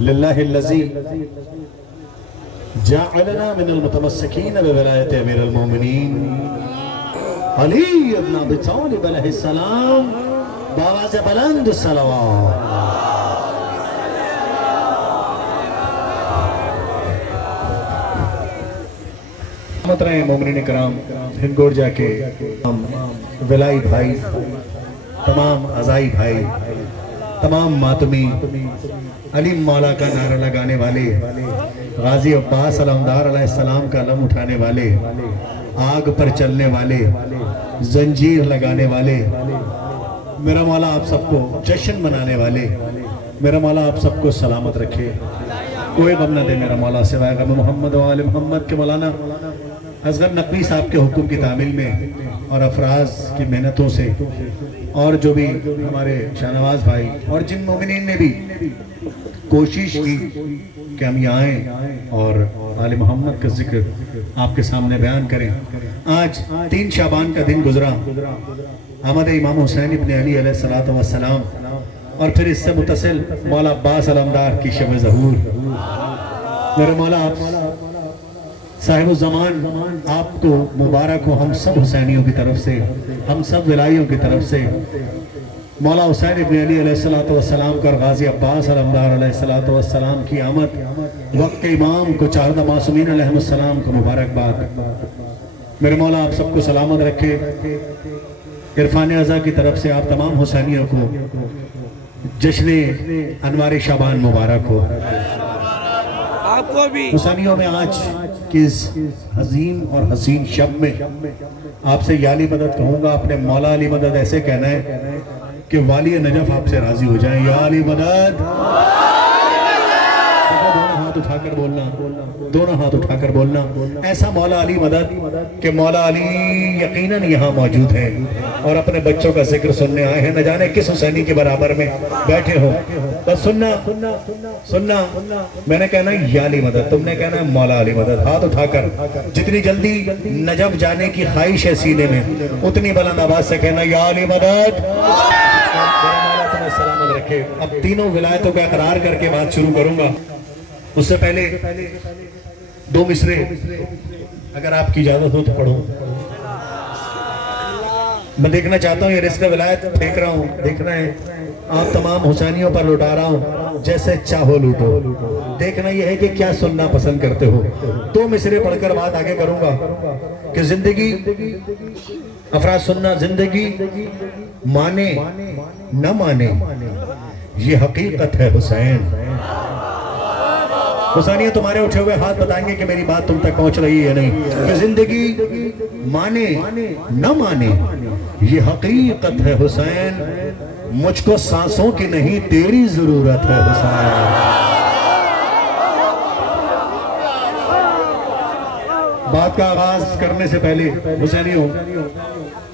लिल्लाहिल्लज़ी जअलना मिनल मुतमस्सिकीन बिवलायत अमीरुल मोमिनीन अली इब्न अबी तालिब अलैहिस्सलाम बावाज़ बुलंद सलावत। मोमिनीन कराम, हिंदगोड़ जाके विलाई भाई, तमाम अज़ाई भाई, तमाम मातमी, अली मौला का नारा लगाने वाले, गाजी अब्बास अलमदार अलैहिस्सलाम का अलम उठाने वाले, आग पर चलने वाले, जंजीर लगाने वाले, मेरा मौला आप सबको जश्न मनाने वाले, मेरा मौला आप सबको सलामत रखे, कोई गम न दे मेरा मौला सिवाय गम मोहम्मद व आले मोहम्मद के। मौलाना असगर नकवी साहब के हुक्म की तामील में और अफराज की मेहनतों से और जो भी हमारे शाहनवाज भाई और जिन मोमिनीन ने भी कोशिश की कि हम यहाँ आएँ और आले मोहम्मद का जिक्र आपके सामने बयान करें। आज 3 शाबान का दिन गुजरा, आमद इमाम हुसैन इब्न अली अलैहिस्सलातु वस्सलाम और फिर इससे मुतसिल मौला अब्बास अलमदार की शब ज़हूर। मेरे मौला आप साहिब ज़मान आपको मुबारक हो, हम सब हुसैनियों की तरफ से, हम सब विलाइयों की तरफ से। मौला हुसैन इब्न अली अलैहिस्सलातु वस्सलाम का गाजी अब्बास अलमदार अलैहिस्सलातु वस्सलाम की आमद, वक्त इमाम को 4 मासूमीन अलैहिस्सलाम को मुबारकबाद। मेरे मौला आप सबको सलामत रखे। इरफान अज़ा की तरफ से आप तमाम हुसैनियों को जश्न अनवार शाबान मुबारक हो। आपको भी हुसैनियों में आज किस हजीन और हसीन शब में आपसे याली मदद कहूँगा। अपने मौला अली मदद ऐसे कहना है कि वाली नजफ आपसे राजी हो जाए। या अली मदद, दोनों हाथ उठाकर बोलना, दोनों हाथ उठाकर बोलना। ऐसा मौला अली मदद कि मौला अली यकीनन यहाँ मौजूद है और अपने बच्चों का जिक्र सुनने आए हैं। न जाने किस हुसैनी के बराबर में बैठे हो, बस सुनना सुनना। मैंने कहना या अली मदद, तुमने कहना है मौला अली मदद। हाथ उठाकर जितनी जल्दी नजफ जाने की ख्वाहिश है सीने में, उतनी बुलंद आवाज से कहना या अली मदद। सलामत रखे। अब तीनों विलायतों का इकरार करके बात शुरू करूंगा। उससे पहले 2 मिसरे अगर आपकी इजाजत हो तो पढ़ो। मैं देखना चाहता हूँ ये रिस्क विलायत फेंक रहा हूँ, देखना है आप तमाम हुसैनियों पर लुटा रहा हूँ, जैसे चाहो लूटो। देखना यह है कि क्या सुनना पसंद करते हो। 2 मिसरे पढ़कर बात आगे करूंगा कि जिंदगी अफराज सुनना, जिंदगी माने न माने ये हकीकत है हुसैन। हुसैनिया तुम्हारे उठे हुए हाथ बताएंगे कि मेरी बात तुम तक पहुंच रही है नहीं। कि जिंदगी माने न माने ये हकीकत है हुसैन, मुझको सांसों की नहीं तेरी जरूरत है हुसैन। बात का आगाज करने से पहले हुसैनियों,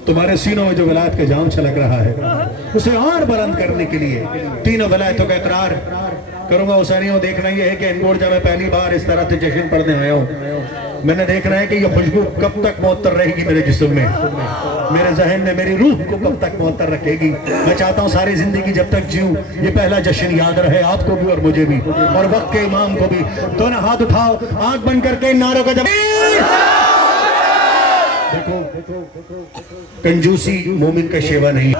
तुम्हारे सीनों में जो विलायत का जाम छलक रहा है उसे और बुलंद करने के लिए 3 विलायतों का इकरार करूंगा। हुसैनियों, देखना यह है कि हिंदगोड़ जब मैं पहली बार इस तरह से जश्न पढ़ने आया हूँ, मैंने देखना है कि ये खुशबू कब तक मुअत्तर रहेगी मेरे जिस्म में, मेरे जहन में, मेरी रूह को कब तक मुअत्तर रखेगी। मैं चाहता हूँ सारी जिंदगी जब तक जीऊं ये पहला जश्न याद रहे, आपको भी और मुझे भी और वक्त के इमाम को भी। दोनों हाथ उठाओ, आंख बंद करके नारों का जवाब। देखो, कंजूसी मोमिन का शेवा नहीं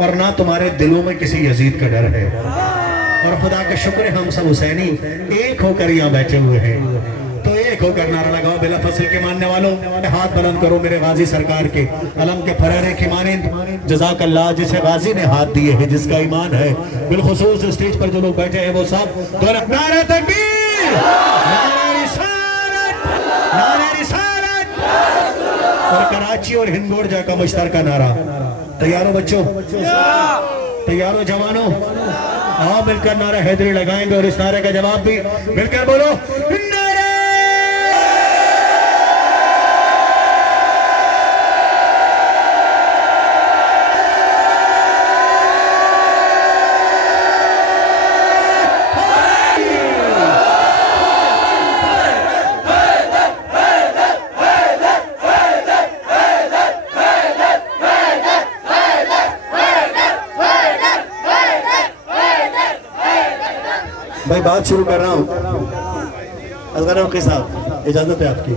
और ना तुम्हारे दिलों में किसी यजीद का डर है। और खुदा का शुक्र है हम सब हुसैनी एक होकर यहाँ बैठे हुए हैं। तो एक होकर नारा लगाओ बिला फसल के मानने वालों, हाथ बुलंद करो मेरे गाजी सरकार के अलम के फरारे की मानिंद। जज़ाकल्लाह, जिसे गाजी ने हाथ दिए हैं, जिसका ईमान है, बिलखुसूस स्टेज पर जो लोग बैठे हैं वो सब नारे तकबीर, नारे रिसालत, नारे रिसालत। और कराची और हिंदगोड़ का मुश्तरका नारा। तैयार हो बच्चों, तैयार हो जवानों, आओ मिलकर नारा हैदरी लगाएंगे और इस नारे का जवाब भी मिलकर बोलो। भाई बात शुरू कर रहा हूँ। असगर रफ़ी साहब, इजाजत है आपकी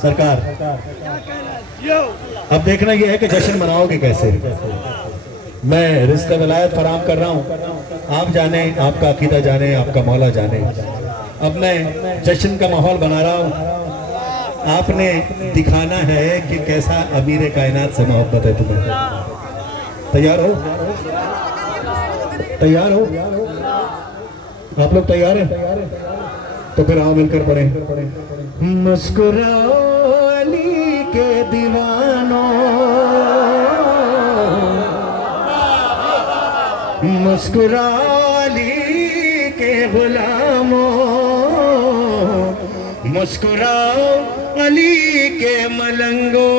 सरकार। अब देखना यह है कि जश्न मनाओगे कैसे। मैं रिज़्क़ विलायत फराम कर रहा हूँ, आप जाने, आपका अकीदा जाने, आपका मौला जाने। अब मैं जश्न का माहौल बना रहा हूँ। आपने दिखाना है कि कैसा अमीर कायनात से मोहब्बत है तुम्हें। तैयार हो? तैयार हो? आप लोग तैयार हैं? तो फिर आओ मिलकर पढ़ें। मुस्कुराओ अली के दीवानों, मुस्कुराओ अली के गुलामों, मुस्कुराओ अली के मलंगों,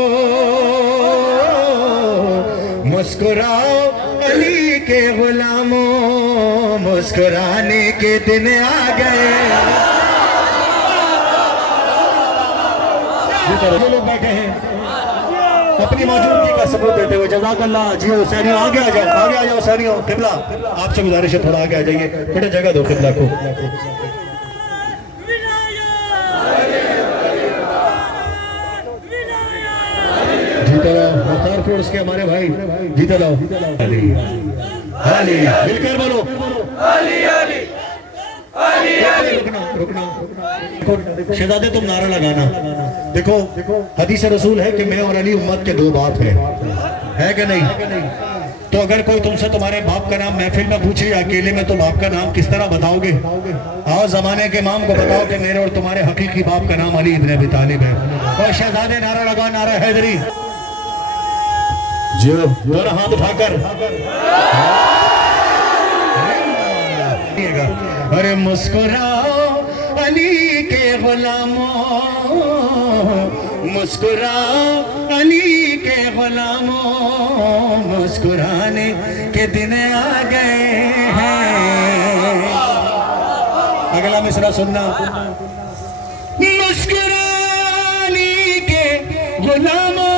मुस्कुराओ अली के गुलामों, मुस्कुराने के दिन आ गए। जो लोग बैठे हैं अपनी मौजूदगी का सबूत देते हुए जज़ाकल्लाह। जी हुसैनियों आगे आ जाओ, आगे आ जाओ हुसैनियों। किबला आपसे गुजारिश है, थोड़ा आगे आ जाइए, बेटा जगह दो किबला को। जीता रहो मुख्तार फोर्स के हमारे भाई, जीता रहो। अली अली मिलकर बोलो अली अली अली। रुकना रुकना, शहजादे तुम नारा लगाना। देखो हदीस रसूल है कि मैं और अली उम्मत के दो बाप है कि नहीं? तो अगर कोई तुमसे तुम्हारे बाप का नाम महफिल में पूछे या अकेले में, तो बाप का नाम किस तरह बताओगे? आओ जमाने के इमाम को बताओ कि मेरे और तुम्हारे हकीकी बाप का नाम अली इब्न अबी तालिब है। और शहजादे नारा लगाओ, नारा हैदरी। जो दोनों हाथ उठाकर, अरे मुस्कुराओ अली के गुलामों, मुस्कुराओ अली के गुलामों, मुस्कुराने के दिन आ गए हैं। अगला मिसरा सुनना। मुस्कुराने के गुलामों,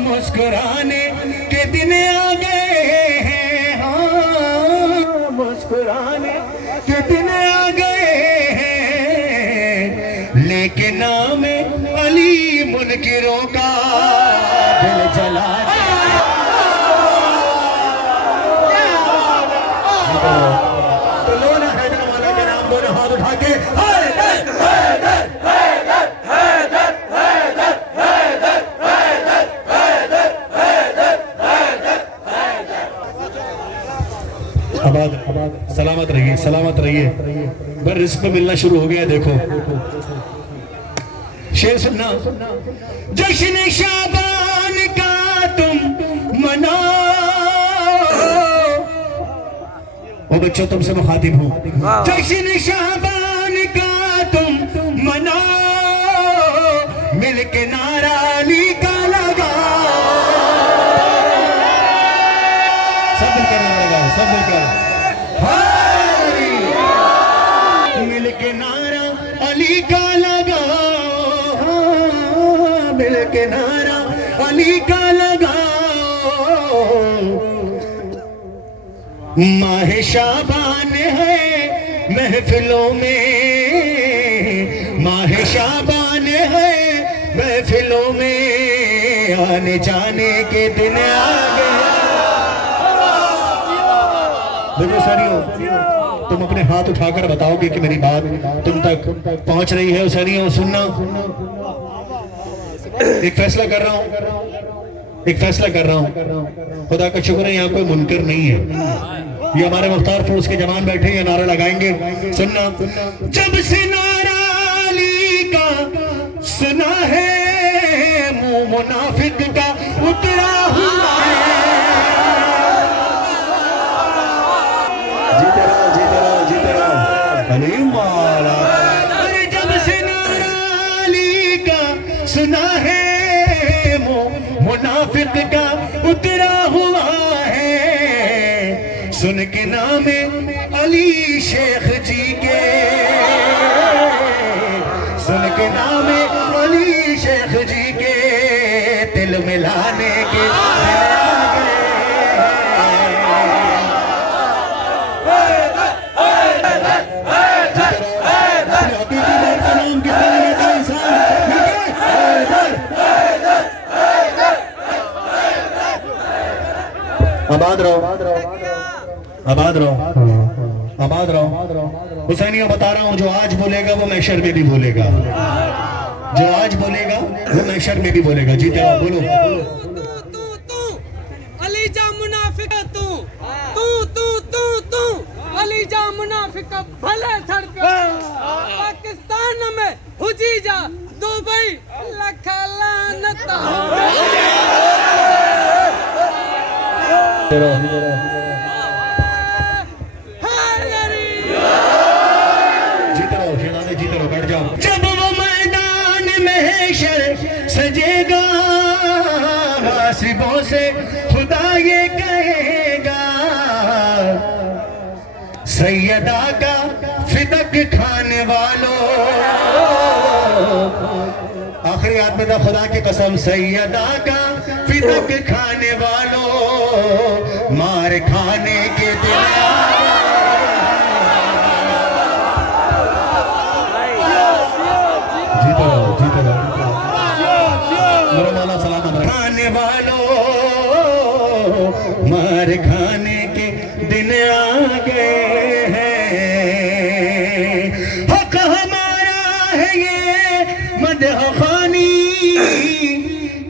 मुस्कुराने के दिन आ गए हैं। हाँ, मुस्कुराने के दिन आ गए हैं, लेकिन नाम अली मुनकिरों का दिल जला गया। तो लो ना हैदर वाला के नाम, दोनों हाथ उठा के हैदर हैदर हैदर हैदर हैदर हैदर हैदर हैदर हैदर हैदर। आबाद सलामत रहिए, सलामत रहिए। पर रिस्क में मिलना शुरू हो गया। देखो शेर सुनना। जश्न शाबान का तुम मनाओ, ओ बच्चों तुमसे मुखातिब हूं। जश्न शाबान का तुम मनाओ, मिलके नारा अली का लगाओ। सब मिलकर नारा लगाओ, सब मिलकर मिलके नारा अली का लगाओ, मिलके नारा अली का लगाओ। माह शाबान है महफिलों में, माह शाबान है महफिलों में, आने जाने के दिन आ गए। देखो सारियों, तुम अपने हाथ उठाकर बताओगे कि मेरी बात तुम तक पहुंच रही है। हुसैनियों सुनना। एक फैसला कर रहा हूं, एक फैसला कर रहा हूं। खुदा का शुक्र है यहाँ कोई मुनकर नहीं है। ये हमारे मुख्तार फोर्स के जवान बैठे हैं, नारा लगाएंगे। सुनना। जब से नारा अली का सुना है, मुंह मुनाफिक का उतरा हुआ है। जीते रहो, जीते रहो, जीते रहो। अली माला। अरे जब से नारा अली का सुना है, मुनाफिक का उतरा हुआ है। सुन के नाम अली शेख जी के, सुन के नाम अली शेख जी के, दिल मिलाने के आबाद रहो, आबाद रहो, आबाद रहो। हुसैनिया बता रहा हूँ, जो आज बोलेगा वो महशर में भी बोलेगा, जो आज बोलेगा वो महशर में भी बोलेगा। जीते रहो, बोलो। अली जा मुनाफिक तू तू तू तू तू अली जा मुनाफिक भले सड़क पाकिस्तान में हुजी जा दुबई लख लानत जीते रहो शहजादे, जीते रहो, बैठ जाओ। जब वो मैदान महशर सजेगा, हासिबों से खुदा ये कहेगा, सैयदा का फिदक खाने वालों, आखिरी आदमी था, खुदा की कसम, सैयदा का फिदक खाने वालों, मार खाने के दिन खाने वालों, मार खाने के दिन आ गए हैं। हक हमारा है ये मदह खानी,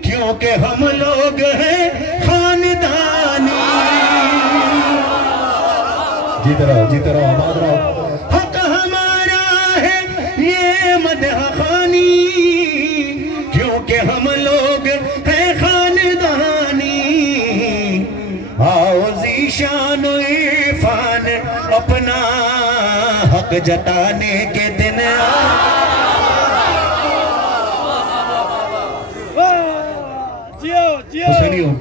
क्योंकि हम लोग हैं खानदानी। जीते रहो, जीते रहो, आबाद रहो। हक हमारा है ये मदह खानी, क्योंकि हम लोग हैं खानदानी। आओ ज़ीशान इरफान अपना हक जताने के दिन हुसैनियों,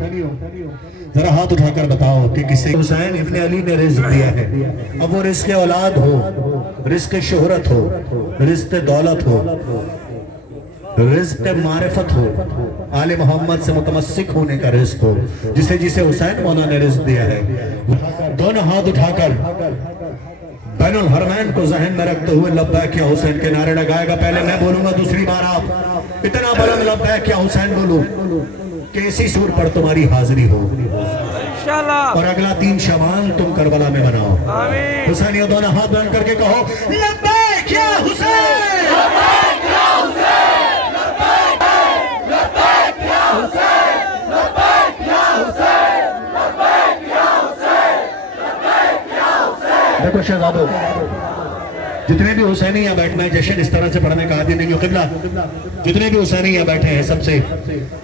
जरा हाथ उठाकर बताओ कि किसे हुसैन इब्ने अली ने रिज़्क़ दिया है। अब वो रिज़्क़ औलाद हो, रिज़्क़ शोहरत हो, रिज़्क़ दौलत हो, रिज़्क़ मारिफत हो, आले मोहम्मद से मुतमस्सिक होने का रिज़्क़ हो, जिसे जिसे हुसैन मौला ने रिज़्क़ दिया है। दोनों हाथ उठाकर बैनुल हरमैन को ज़हन में रखते हुए लब्बैक या हुसैन के नारे लगाएगा। पहले मैं बोलूंगा, दूसरी बार आप। इतना बुलंद लब्बैक या हुसैन बोलो कि इसी सुर पर तुम्हारी हाजिरी हो और अगला 3 शवाल तुम करबला में बनाओ। हुसैनियों, दोनों हाथ बुलंद करके कहो, लब्बैक या हुसैन, लब्बैक या हुसैन, लब्बैक या हुसैन, लब्बैक या हुसैन, लब्बैक या हुसैन, लब्बैक या हुसैन। देखो शहजादों, जितने भी हुसैनी यहाँ बैठना है, जश्न इस तरह से पढ़ने का आदि नहीं हो। किबला, जितने भी हुसैनी यहाँ बैठे हैं, सबसे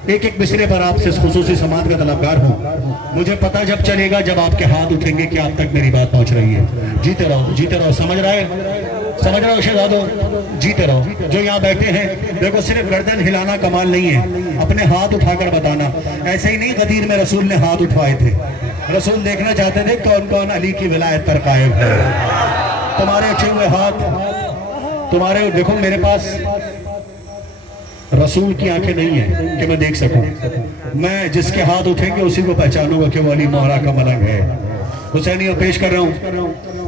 एक एक मिसरे पर आपसे खुसूसी समात का तलबगार हूँ। मुझे पता जब चलेगा जब आपके हाथ उठेंगे कि आप तक मेरी बात पहुँच रही है। जीते रहो, जीते रहो, समझ रहे हो शहजादों, जीते रहो। जो यहाँ बैठे हैं, देखो सिर्फ गर्दन हिलाना कमाल नहीं है, अपने हाथ उठाकर बताना। ऐसे ही नहीं गदीर में रसूल ने हाथ उठवाए थे, रसूल देखना चाहते थे कौन कौन अली की विलायत पर कायम है। तुम्हारे उठे हुए हाथ, तुम्हारे, देखो मेरे पास रसूल की आंखें नहीं है कि मैं देख सकूं। मैं जिसके हाथ उठेंगे उसी को पहचानूंगा कि वो अली मोहरा का मलंग है। हुसैनी पेश कर रहा हूं,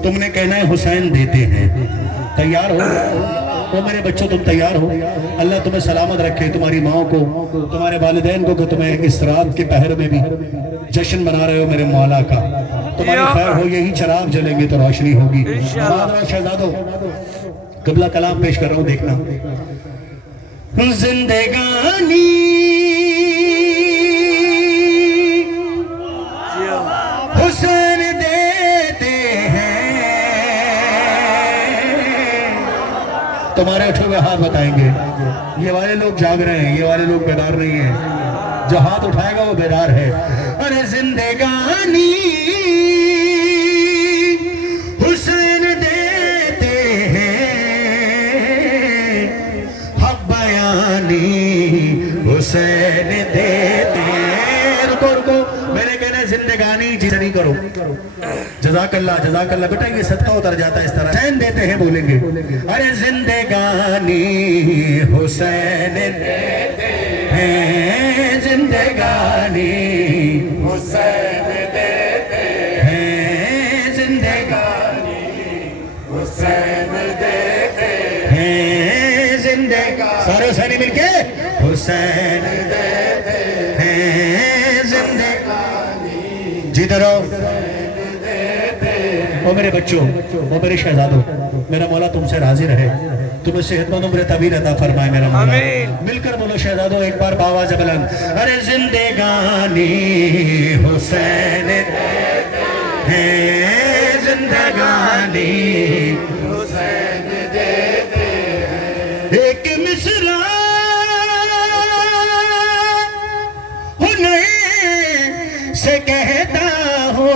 तुमने कहना है हुसैन देते हैं। तैयार हो ओ मेरे बच्चों, तुम तैयार हो। अल्लाह तुम्हें सलामत रखे, तुम्हारी माओ को, तुम्हारे वालिदैन को, कि तुम्हें इस रात के पहर में भी जश्न मना रहे हो मेरे मौला का। तुम्हारी खैर हो, यही चराग जलेंगे तो रोशनी होगी। शहजादों, क़िबला कलाम पेश कर रहा हूं, देखना। जिंदगानी हुसैन देते हैं, तुम्हारे उठे हुए हाथ बताएंगे। ये वाले लोग जाग रहे हैं, ये वाले लोग बेदार नहीं हैं। जो हाथ उठाएगा वो बेदार है। अरे जिंदगानी हुसैन देते हैं, हक बयानी हुसैन देते हैं। रुको रुको, मैंने कहना जिंदगानी जिंदगी करो। जज़ाकल्लाह, जज़ाकल्लाह। बेटा ये सदका उतर जाता है इस तरह। हुसैन देते हैं बोलेंगे। अरे जिंदगानी हुसैन देते हैं, जिंदगानी हुसैन देते हैं, जिंदगानी हुसैन देते हैं, जिंदगानी। सारे हुसैनी मिलके हुसैन देते हैं, जिंदगानी। जीते रहो। ओ मेरे बच्चों, ओ मेरे शहजादों, मेरा मौला तुमसे राजी रहे, तुम्हें सेहतमंद उम्र तबीर अता फरमाए मेरा मौला। मिलकर बोलो शहजादों एक बार बावाज़ बुलंद, अरे जिंदगानी हुसैन है, जिंदगानी हुसैन देते हैं। एक मिसरा हुनैन से कहता हूँ,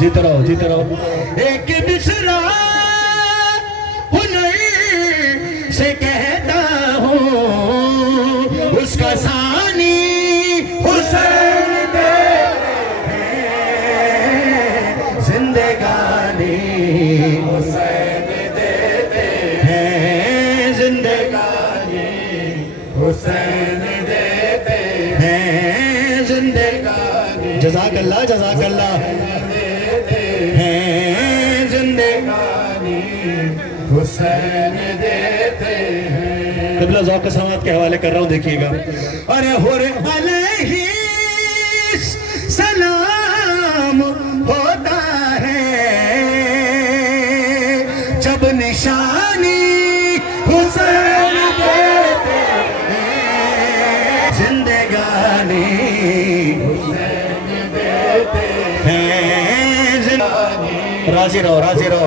जीते रहो, जीते रहो। एक मिसरा हुनैन से कहता हूँ, उसका सानी हुसैन देते हैं, जिंदगानी हुसैन देते हैं, जिंदगानी हुसैन देते हैं, जिंदगानी। जज़ाकल्लाह, जज़ाकल्लाह। हैं जिंदगानी हुसैन देते हैं। क़िबला ज़ौक़ समात के हवाले कर रहा हूँ, देखिएगा। अरे हुर अलैहि सलाम होता है जब निशानी हुसैन देते हैं, जिंदगानी हुसैन देते हैं। राजी रहो, राजी रहो।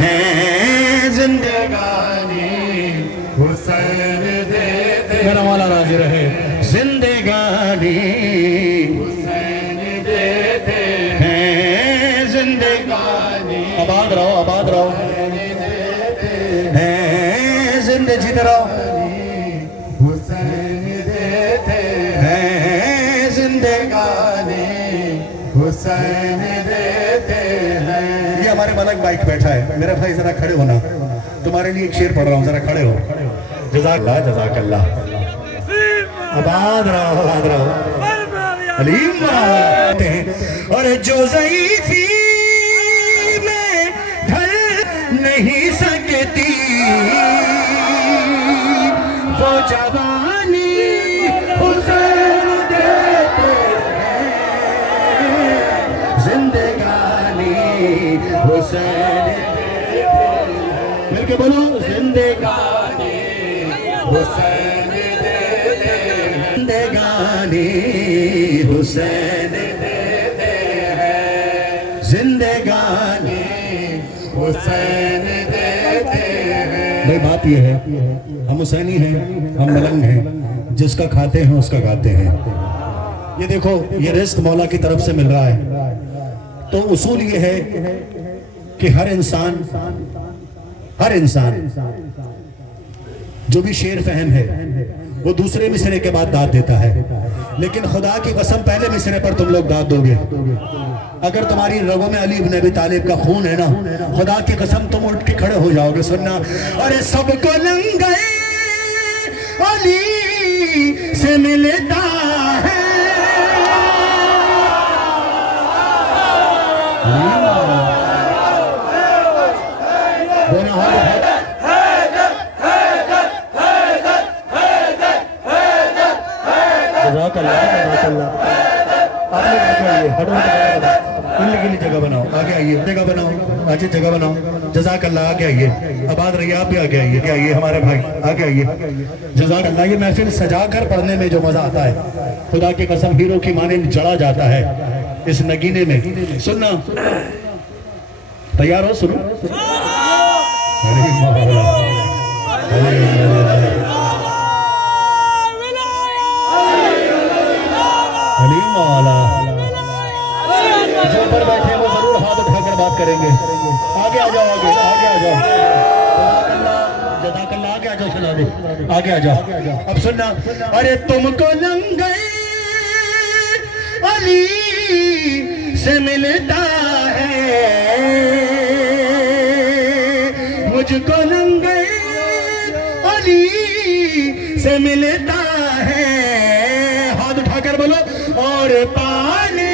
हैं जिंदगानी हुसैन देते, मेरा मौला राजी रहे। जिंदगानी हुसैन देते हैं, जिंदगानी। आबाद रहो, आबाद रहो। हैं जिंदगी जीते रहो, हुसैन देते हैं, जिंदगानी हुसैन देते हैं। ये हमारे मलक बाइक बैठा है, मेरा भाई जरा खड़े होना, तुम्हारे लिए एक शेर पढ़ रहा हूँ, जरा खड़े हो। जज़ाकल्लाह, जज़ाकल्लाह। आबाद रहो, आबाद रहो। अलीम और जो ज़ईफ़ी में ढल नहीं सकती वो जवानी हुसैन देते हैं, जिंदगानी हुसैन देते हैं। मिलके बोलो, जिंदगानी हुसैन देते हैं, जिंदगानी हुसैन देते हैं, जिंदगानी हुसैन देते हैं। भाई बात ये है, हम हुसैनी हैं, हम मलंग हैं, जिसका खाते हैं उसका गाते हैं। ये देखो, ये रिस्क मौला की तरफ से मिल रहा है। तो उसूल ये है कि हर इंसान जो भी शेर फहम है वो दूसरे मिसरे के बाद दाद देता है, लेकिन खुदा की कसम पहले मिसरे पर तुम लोग दाद दोगे। अगर तुम्हारी रगों में अली इब्न अबी तालिब का खून है ना, खुदा की कसम तुम उठ के खड़े हो जाओगे। सुनना, अरे सबको लंगे अली से मिलता है, जगह बनाओ, आगे आइए, जगह बनाओ, अच्छी जगह बनाओ। जज़ाकल्लाह, आगे आइए। आबाद रहिए, आप भी आगे आइए, आगे आइए हमारे भाई, आगे आइए। जज़ाकल्लाह। ये महफिल सजा कर पढ़ने में जो मजा आता है, खुदा की कसम हीरो की माने जड़ा जाता है इस नगीने में। सुनना, तैयार हो? सुनो। अरे मौला, अरे मौला, अली मौला। जो पर बैठे वो जरूर हाथ उठाकर बात करेंगे। आगे आ जाओ, आगे आगे आ जाओ। जज़ाकल्लाह, आगे आ जाओ, चला दो, आगे आ जाओ। अब सुनना, अरे तुमको लंगे अली से मिलता है, मुझको लंगे अली से मिलता है। हाथ उठाकर बोलो, और पानी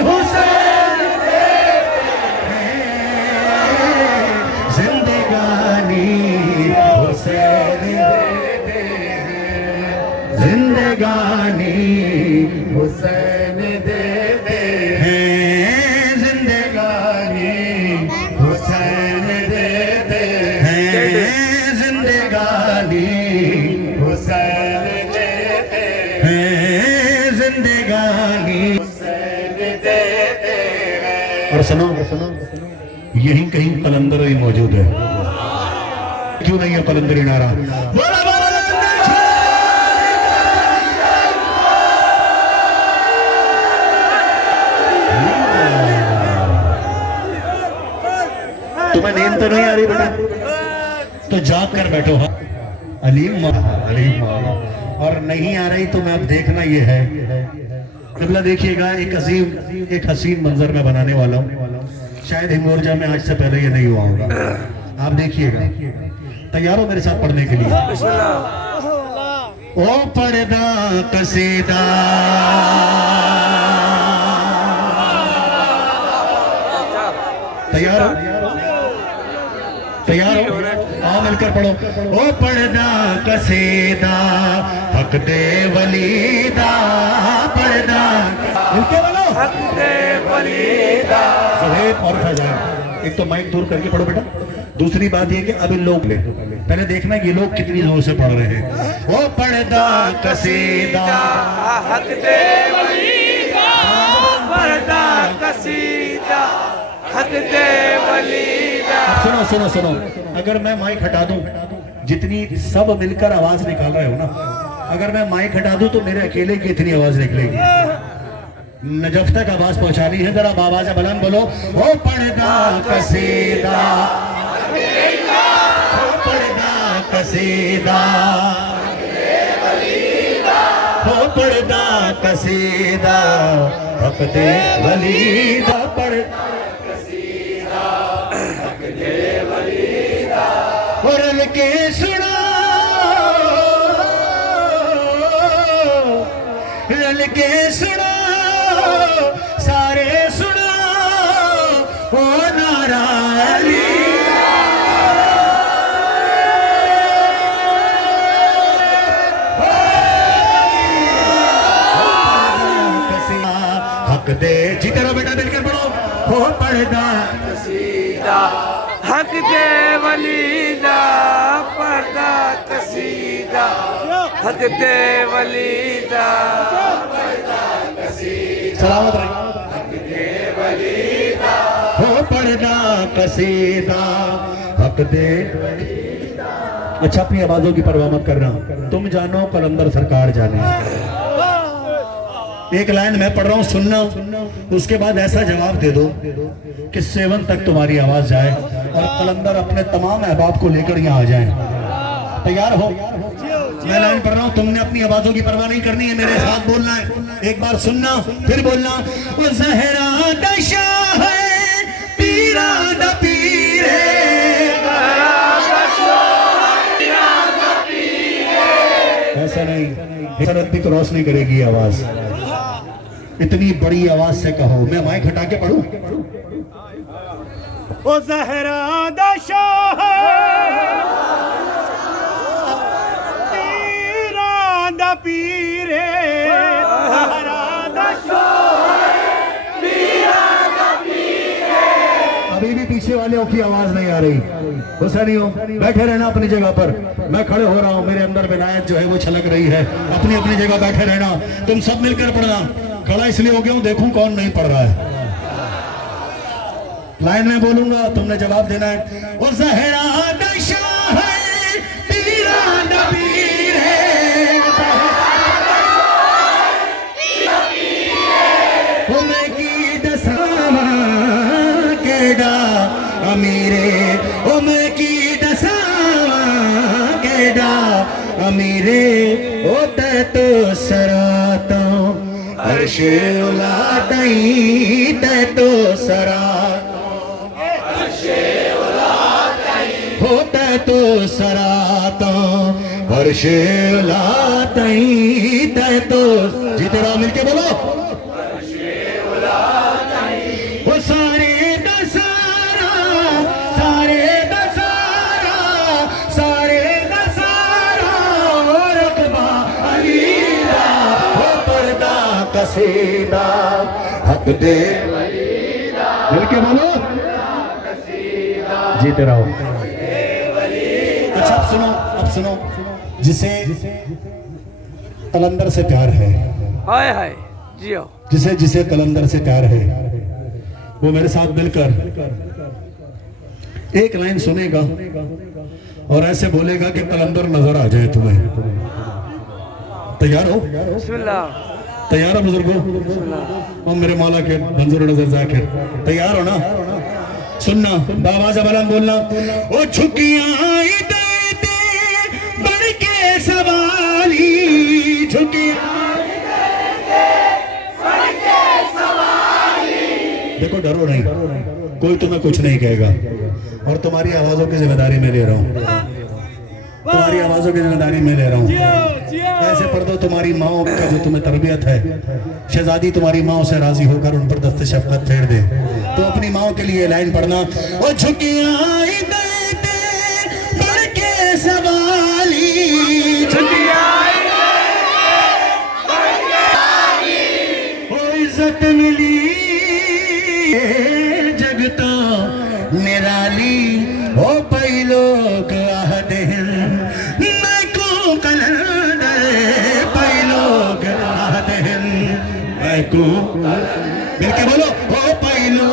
हुसैन देते हैं, जिंदगानी हुसैन देते हैं, हुसैन देते हैं जिंदगानी, हुसैन देते हैं जिंदगानी, हुसैन देते हैं जिंदगानी, हुसैन देते हैं। और सुनो, यहीं कहीं कलंदर ही मौजूद है। क्यों नहीं है कलंदरी नारा? तुम्हें नींद तो नहीं आ रही बेटा? तो जाग कर बैठो। हाँ, अलीम मौला। और नहीं आ रही तो मैं अब देखना ये है, किबला देखिएगा, एक हसीन मंजर में बनाने वाला हूँ। शायद हिंगोरजा में आज से पहले ये नहीं हुआ होगा। आप देखिएगा। तैयार हो मेरे साथ पढ़ने के लिए? ओ पर्दा कसीदा, तैयार हो? तैयार हो? आओ मिलकर पढ़ो। ओ पर्दा कसीदा, हक दे वलीदा, पर्दा मिलके बोलो, हक दे वलीदा। और फैजान, एक तो माइक दूर करके पढ़ो बेटा। दूसरी बात ये कि अब इन लोग ले पहले देखना ये लोग कितनी जोर से पढ़ रहे हैं। ओ पर्दा कसीदा, हक दे वलीदा, पर्दा कसीदा, हक दे वलीदा। सुनो सुनो सुनो, अगर मैं माइक हटा दूं, जितनी सब मिलकर आवाज निकाल रहे हो ना, अगर मैं माइक हटा दूं तो मेरे अकेले की इतनी आवाज निकलेगी। नजफ तक आवाज पहुंचानी है, जरा आवाज बुलंद बोलो। ओ पर्दा कसीदा, ओ पर्दा कसीदा, ओ पर्दा कसीदा, हक दे वलीदा, पर्दा कसीदा, हक दे वलीदा। और के सुनो, रल के सुनो, सारे सुनो, ओ नारा अली। हक दे, जीते रहो बेटा, मिलकर पढ़ो। हो पर्दा कसीदा, हक दे वलीदा, पर्दा कसीदा, हक दे वलीदा, पर्दा कसीदा, सलामत रहे। हो पर्दा कसीदा, हक दे। अच्छा, अपनी आवाजों की परवाह मत करना, तुम जानो कलंदर सरकार जाने। एक लाइन मैं पढ़ रहा हूं, सुनना, उसके बाद ऐसा जवाब दे दो कि 7 तक तुम्हारी आवाज जाए और कलंदर अपने तमाम अहबाब को लेकर यहाँ आ जाए। तैयार हो? मैं लाइन पढ़ रहा हूं, तुमने अपनी आवाजों की परवाह नहीं करनी है, मेरे साथ बोलना है। एक बार सुनना फिर बोलना। वो ज़हरा दशा है, पीरा द पीर है, ऐसा नहीं, सरहद भी क्रॉस नहीं करेगी आवाज। इतनी बड़ी आवाज से कहो। मैं माइक हटा के पढ़ूं? ओ ज़हरा दशा है, पीरा द पीरे, ज़हरा दशा है, पीरा द पीरे। अभी भी पीछे वालों की आवाज नहीं आ रही। हुसैनियों, बैठे रहना अपनी जगह पर। मैं खड़े हो रहा हूँ, मेरे अंदर विलायत जो है वो छलक रही है। अपनी अपनी जगह बैठे रहना। तुम सब मिलकर पढ़ना। खड़ा इसलिए हो गया हूँ, देखूं कौन नहीं पढ़ रहा है। लाइन में बोलूंगा, तुमने जवाब देना है। वो ज़हरा दशा है, पीरा द पीर है, मैं की दसावा केडा अमीरे, ओ मैं की दसावा केडा अमीरे, ओ ते तो सराता अर्श उला तई, ते तो सराता अर्श उला तई, होता तो सराता अर्श उला तई, ते तो। जीते रहो, मिलके बोलो। वो सारे दसारा, सारे दसारा, सारे दसारा, रकबा अलीदा, हो पर्दा कसीदा हक दे मिलके बोलो जीते रहो। अच्छा अब सुनो जिसे कलंदर से प्यार है, हाय हाय जियो। जिसे कलंदर से प्यार है वो मेरे साथ मिलकर एक लाइन सुनेगा और ऐसे बोलेगा कि कलंदर नजर आ जाए तुम्हें। तैयार हो? बिस्मिल्लाह। तैयार हो बुजुर्गो और मेरे मौला के मंजूर नजर जाकिर, तैयार हो ना? सुनना बाबा बुलंद बोलना। ओ झुकियां देते बढ़ के सवाली, झुकियां देखो डरो नहीं, कोई तुम्हें कुछ नहीं कहेगा और तुम्हारी आवाजों की जिम्मेदारी मैं ले रहा हूँ, तुम्हारी आवाजों की जिम्मेदारी मैं ले रहा हूँ। ऐसे पढ़ दो तुम्हारी माओ का जो तुम्हें तरबियत है, शहजादी तुम्हारी माओ से राजी होकर उन पर दस्ते शफकत फेर दे। तो अपनी माओ के लिए लाइन पढ़ना। ओ झुकियां देते बढ़ के सवाली, ओ इज्जत मिली जगता निराली, ओ पहलो कहदिन मैं को कलंदर, पहलो कहदिन मैं को मिलके बोलो ओ पहलो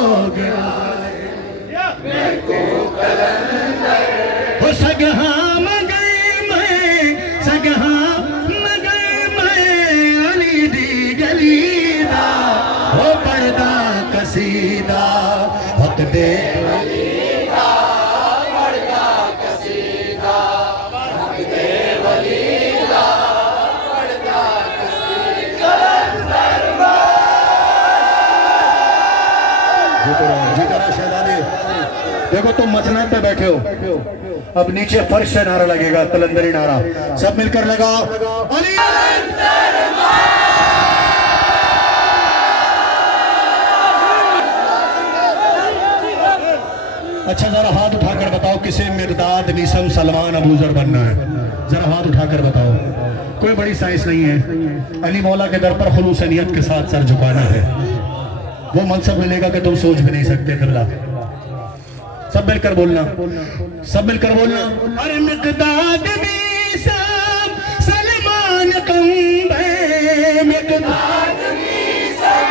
मैं को कलंदर, ओ सगहा मगर मैं अली दी गलीदा, ओ पर्दा कसीदा हक दे जीता रहा शहजादे। देखो तुम मसनद पे बैठे हो, अब नीचे फर्श से नारा लगेगा, कलंदरी नारा, सब मिलकर लगाओ अली। अच्छा जरा हाथ उठाकर बताओ किसे मिर्दाद निसम सलमान अबूजर बनना है, जरा हाथ उठाकर बताओ। कोई बड़ी साइंस नहीं है, अली मौला के दर पर खुलूस नियत के साथ सर झुकाना है, वो मनसब मिलेगा कि तुम सोच भी नहीं सकते। फिर सब मिलकर बोलना, सब मिलकर बोलना। अरे मिक़दाद निसम सलमान कम्बे, मिक़दाद निसम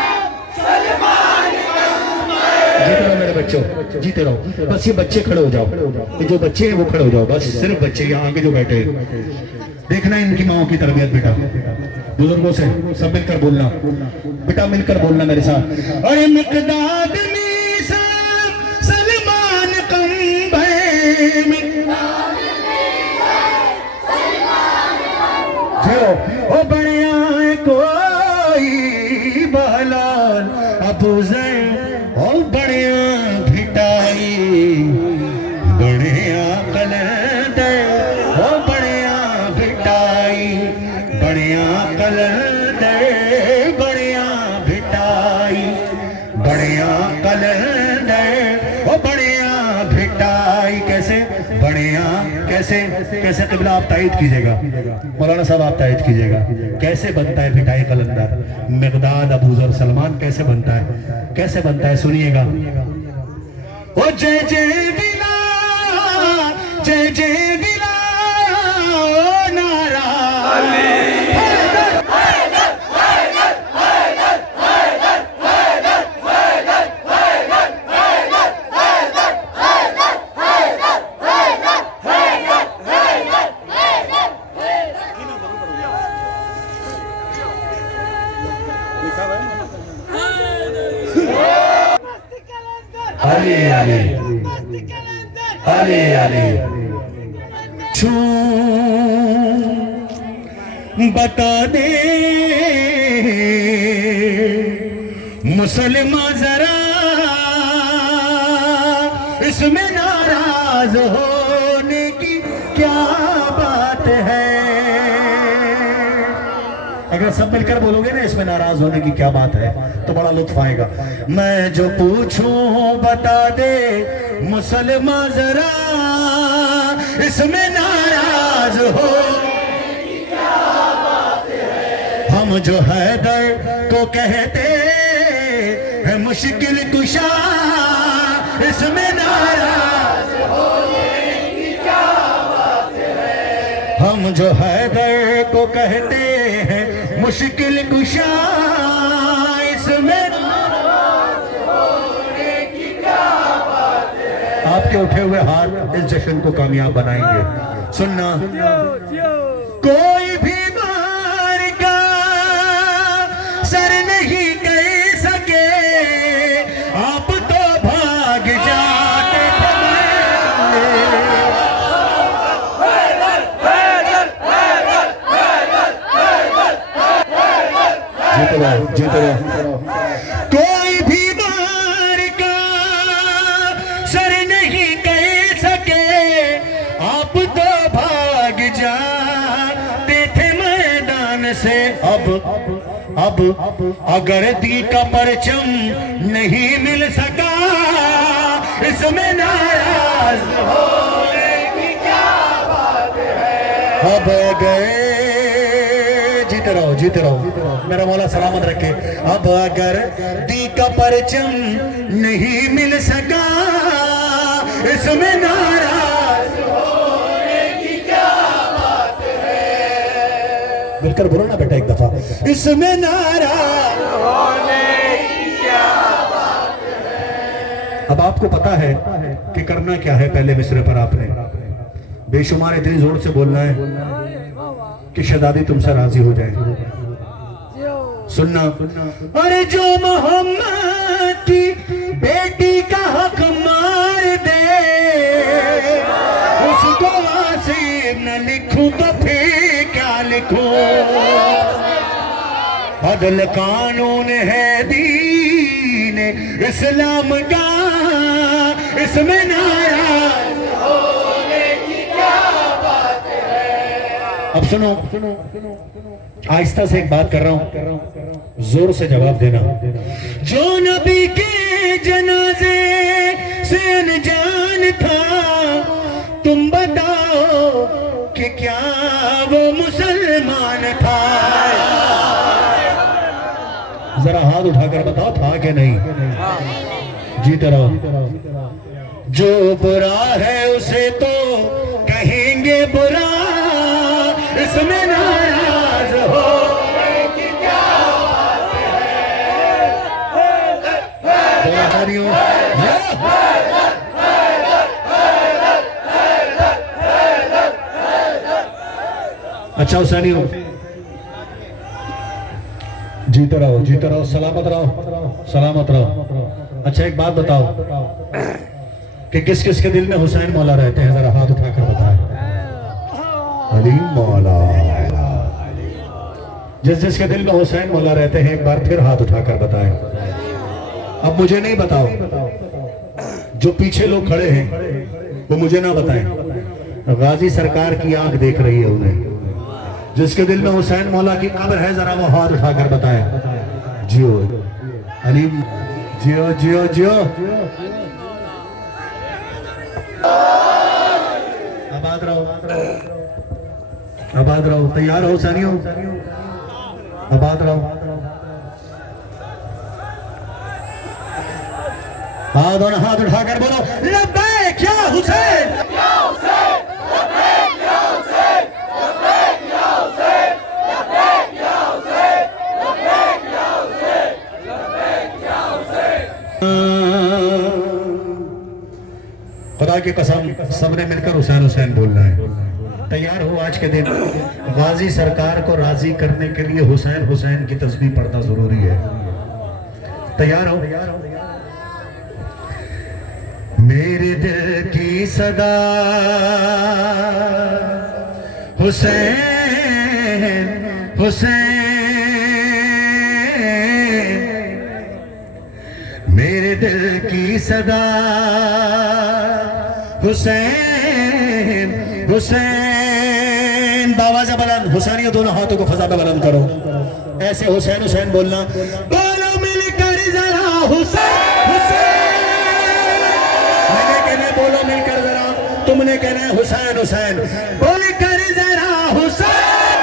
सलमान कम्बे। जीते रहो मेरे बच्चों, जीते रहो। बस ये बच्चे खड़े हो जाओ, ये जो बच्चे हैं वो खड़े हो जाओ, बस सिर्फ बच्चे यहाँ आगे जो बैठे देखना इनकी माओ की तरबियत बेटा, बुजुर्गों से सब मिलकर बोलना, बेटा मिलकर बोलना मेरे साथ। अरे मिक़दाद निसम सलमान कम्बे, ओ बढ़िया कोई बहलाल अबूजर, ओ बढ़िया भिटाई बढ़िया कलंदर, ओ बढ़िया भिटाई बढ़िया कलंदर, बढ़िया भिटाई बढ़िया कलंदर, ओ बढ़िया भिटाई। कैसे बढ़िया, कैसे कैसे किबला आप तायद कीजिएगा, मौलाना साहब आप तायद कीजिएगा, कैसे बनता है भिटाई कलंदर, मिक़दाद अबूजर सलमान कैसे बनता है, कैसे बनता है सुनिएगा। ओ जय जय बिला, जय जय बिला, ओ नारा अली अली अली अली छू बता दे मुसलमान जरा इसमें नाराज होने की क्या बात है। अगर सब मिलकर बोलोगे ना इसमें नाराज होने की क्या बात है तो बड़ा लुत्फ आएगा। मैं जो पूछूं बता दे मुसलमान जरा इसमें नाराज हो, हम जो हैदर को कहते हैं मुश्किल कुशा, इसमें नाराज होने की क्या बात है। हम जो हैदर को कहते हैं मुश्किल कुशा, इसमें नाराज होने की क्या बात है। आपके उठे हुए हाथ इस जश्न को कामयाब बनाएंगे। सुनना, कोई भी मार का सर नहीं कह सके, आप तो भाग जाते जीत रहो। कोई भी मार का सर नहीं कह सके, आप तो भाग जाते थे मैदान से। अब अगर दी का परचम नहीं मिल सका, इसमें नाराज होने की क्या बात है। अब गए, जीते रहो, मेरा मौला सलामत रखे। अब अगर दी का परचम नहीं मिल सका, इसमें नाराज होने की क्या बात है। मिलकर बोलो ना बेटा एक दफा, इसमें नाराज होने की क्या बात है। अब आपको पता है कि करना क्या है। पहले मिसरे पर आपने बेशुमार इतनी जोर से बोलना है कि शहजादी तुमसे राजी हो जाए। सुनना, अरे जो मोहम्मद की बेटी का हक मार दे, उसको वासिब न लिखूं तो फिर क्या लिखूं। अदल कानून है दीन इस्लाम का, इसमें नाराज होने की क्या बात है। अब सुनो, आहिस्ता से एक बात कर रहा हूं, जोर से जवाब देना। जो नबी के जनाजे से अनजान था, तुम बताओ कि क्या वो मुसलमान था। जरा हाथ उठाकर बताओ था कि नहीं। जीते रहो। जो बुरा है उसे तो कहेंगे बुरा, इसमें नाराज होने की क्या बात है। अच्छा हुसैनियों, जीते रहो, सलामत रहो। अच्छा एक बात बताओ कि किस किस के दिल में हुसैन मौला रहते हैं, जरा हाथ उठाकर बताएं। अली मौला। जिस जिसके दिल में हुसैन मौला रहते हैं एक बार फिर हाथ उठाकर बताएं। अब मुझे नहीं बताओ, जो पीछे लोग खड़े हैं वो मुझे ना बताएं, गाजी सरकार की आंख देख रही है उन्हें। जिसके दिल में हुसैन मौला की कब्र है जरा वो हाथ उठाकर बताएं। जियो अली, जियो जियो जियो। आबाद रहो, तैयार हो सानियों, आबाद रहो। हाँ दोनों हाथ उठाकर बोलो लब्बैक या हुसैन, या हुसैन, लब्बैक या हुसैन, लब्बैक या हुसैन, लब्बैक या हुसैन, लब्बैक या हुसैन, लब्बैक या हुसैन। खुदा की कसम सबने मिलकर हुसैन हुसैन बोलना है। तैयार हो? आज के दिन गाजी सरकार को राजी करने के लिए हुसैन हुसैन की तस्बीह पढ़ना जरूरी है। तैयार हो? मेरे दिल की सदा हुसैन हुसैन, मेरे दिल की सदा हुसैन हुसैन। बावाज़ बुलंद, हुसैनियों दोनों हाथों को फजा पे बुलंद करो, ऐसे हुसैन हुसैन बोलना। बोलो मिलकर जरा हुसैन हुसैन, मैंने कहना बोलो मिलकर जरा, तुमने कहना है हुसैन हुसैन। बोलकर जरा हुसैन,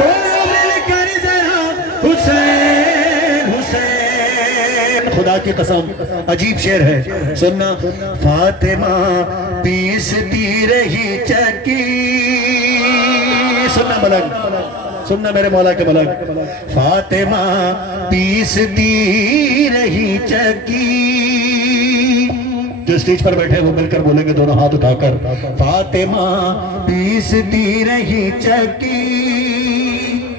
बोलो मिलकर जरा हुसैन हुसैन। खुदा की कसम अजीब शेर है, सुनना। फातिमा पीसती रही चक्की, सुनना मलक, सुनना मेरे मौला के मलक। फातिमा पीसती रही चक्की, जो स्टेज पर बैठे वो मिलकर बोलेंगे दोनों हाथ उठाकर, फातिमा पीसती रही चक्की।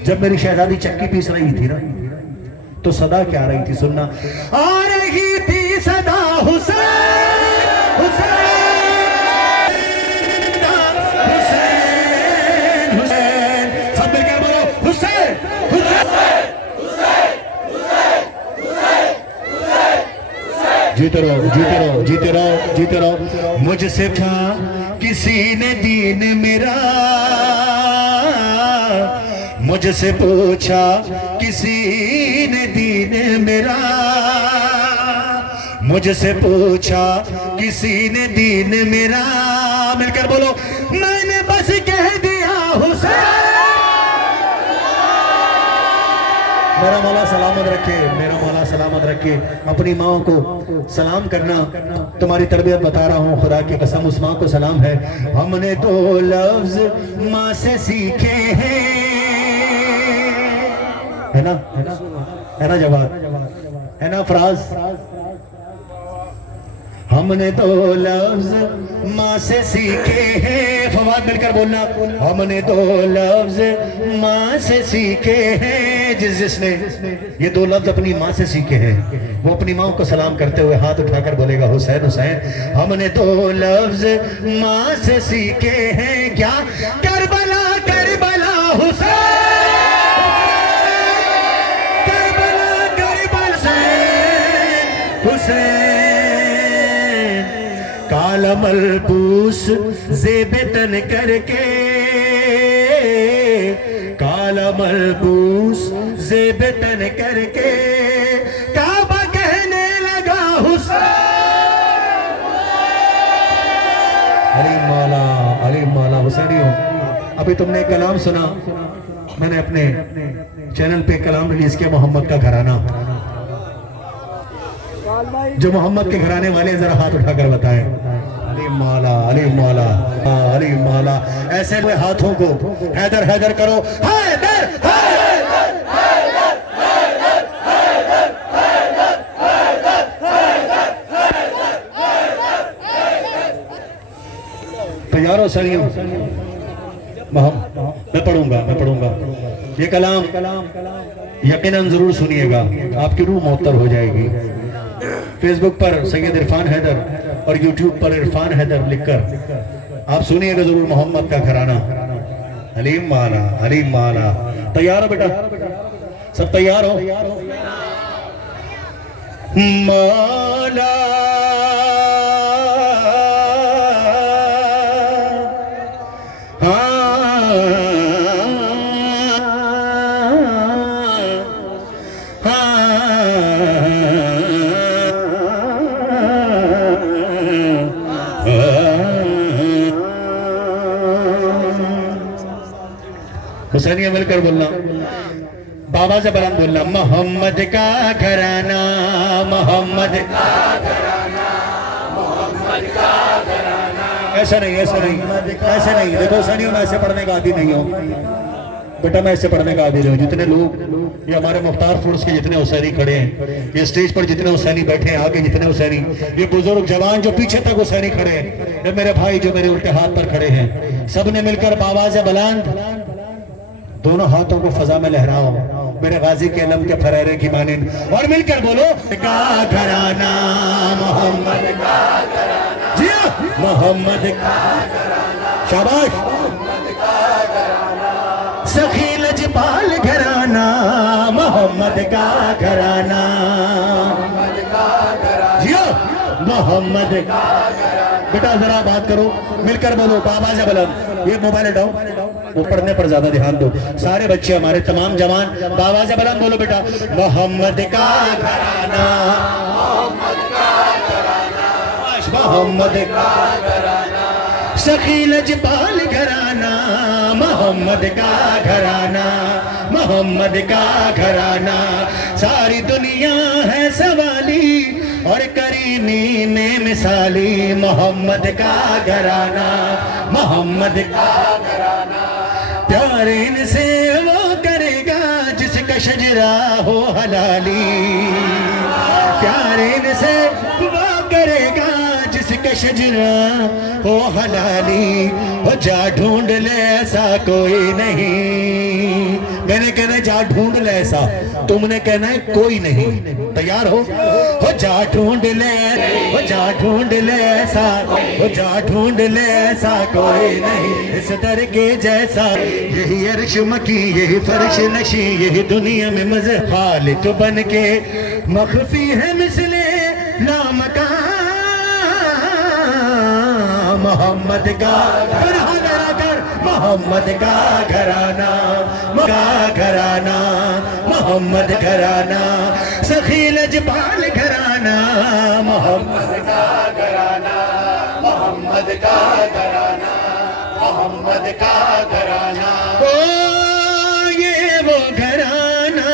जब मेरी शहजादी चक्की पीस रही थी ना, तो सदा क्या आ रही थी, सुनना। आ रही थी सदा हुसैन हुसैन हुसैन हुसैन, सब मिलकर बोलो हुसैन हुसैन। जीते रहो जीते रहो जीते रहो जीते रहो। मुझसे था किसी ने दीन मेरा, मुझसे पूछा किसी ने दीन मेरा, मुझसे पूछा किसी ने दीन मेरा। मिलकर बोलो, मैंने बस कह दिया हुसैन। मेरा मौला सलामत रखे, मेरा मौला सलामत रखे। अपनी माँ को सलाम करना तुम्हारी तरबियत बता रहा हूँ, खुदा की कसम उस माँ को सलाम है। हमने दो लफ्ज माँ से सीखे हैं, है ना, है ना जवाब, है ना फराज। हमने दो लफ्ज माँ से सीखे हैं, फवाद मिलकर बोलना। हमने दो लफ्ज माँ से सीखे हैं, जिसने ये दो लफ्ज अपनी माँ से सीखे हैं, वो अपनी माँ को सलाम करते हुए हाथ उठाकर बोलेगा हुसैन हुसैन। हमने दो लफ्ज माँ से सीखे हैं, क्या? Karbala Karbala Hussain, Karbala Karbala Hussain. काला मलबूस ज़ेबे तन करके, काला मलबूस ज़ेबे तन करके, काबा कहने लगा हुसैन। अली मौला हुसैनी हो। अभी तुमने कलाम सुना, मैंने अपने चैनल पे कलाम रिलीज किया, मोहम्मद का घराना। जो मोहम्मद के घराने वाले जरा हाथ उठाकर बताएं। अली मौला अली मौला अली मौला। ऐसे हुए हाथों को हैदर हैदर करो, हैदर हैदर हैदर हैदर हैदर हैदर। तैयार हो सरियों? मैं पढ़ूंगा ये कलाम यकीनन जरूर सुनिएगा, आपकी रूह मुअत्तर हो जाएगी। फेसबुक पर सैयद इरफान हैदर और यूट्यूब पर इरफान हैदर लिखकर आप सुनिएगा जरूर, मोहम्मद का घराना। अलीम माला अलीम माला। तैयार हो बेटा? सब तैयार हो? मौला हुसैनिया मिलकर बोलना, बाबा से बुलंद बोलना। मोहम्मद का घराना, मोहम्मद का घराना, मोहम्मद का घराना। ऐसा नहीं ऐसा नहीं ऐसे नहीं। देखो हुसैनियों में ऐसे पढ़ने का आदी नहीं हो बेटा, मैं ऐसे पढ़ने का आदी नहीं हूँ। जितने लोग ये हमारे मुख्तार फूड्स के जितने हुसैनी खड़े हैं, ये स्टेज पर जितने हुसैनी बैठे हैं, आगे जितने हुसैनी, ये बुजुर्ग जवान जो पीछे तक हुसैनी खड़े हैं, ये मेरे भाई जो मेरे उल्टे हाथ पर खड़े हैं, सबने मिलकर बाबा से बुलंद दोनों हाथों को फजा में लहराओ मेरे गाजी के अलम के फरेरे की मानिंद, और मिलकर बोलो का घराना, मोहम्मद का घराना। जी मोहम्मद का घराना, शाबाश। मोहम्मद का घराना, सखी लजपाल घराना, मोहम्मद का घराना, मोहम्मद का घराना। जियो मोहम्मद का घराना। बेटा जरा बात करो, मिलकर बोलो बाबा से बुलंद। ये मोबाइल हटाओ, वो पढ़ने पर ज्यादा ध्यान दो। सारे बच्चे हमारे तमाम जवान बाबा से बुलंद बोलो बेटा, मोहम्मद का घराना, मोहम्मद का घराना, मोहम्मद का घराना, सखी लजपाल घराना, मोहम्मद का घराना, मोहम्मद का घराना। सारी दुनिया है सवाली और करीमी में मिसाली, मोहम्मद का घराना, मोहम्मद का घराना। प्यार इनसे वो करेगा जिसका शजरा हो हलाली, प्यार इनसे वो करेगा जिसका शजरा हो हलाली। वो जा ढूंढ ले ऐसा कोई नहीं, मैंने कहना है जा ढूंढ ले ऐसा, तुमने कहना है कोई नहीं। तैयार हो जा ढूंढ ले, वो जा ढूंढ ले ऐसा, वो जा ढूंढ ले ऐसा कोई नहीं इस दर के जैसा। यही अर्श मकी, यही फर्श नशी, यही दुनिया में मज़े खालिक बन के मखफी है मिसले लामका। मोहम्मद का मोहम्मद का घराना, घराना मोहम्मद घराना, सखी लजपाल घराना, मोहम्मद का घराना, मोहम्मद का घराना, मोहम्मद का घराना। ओ ये वो घराना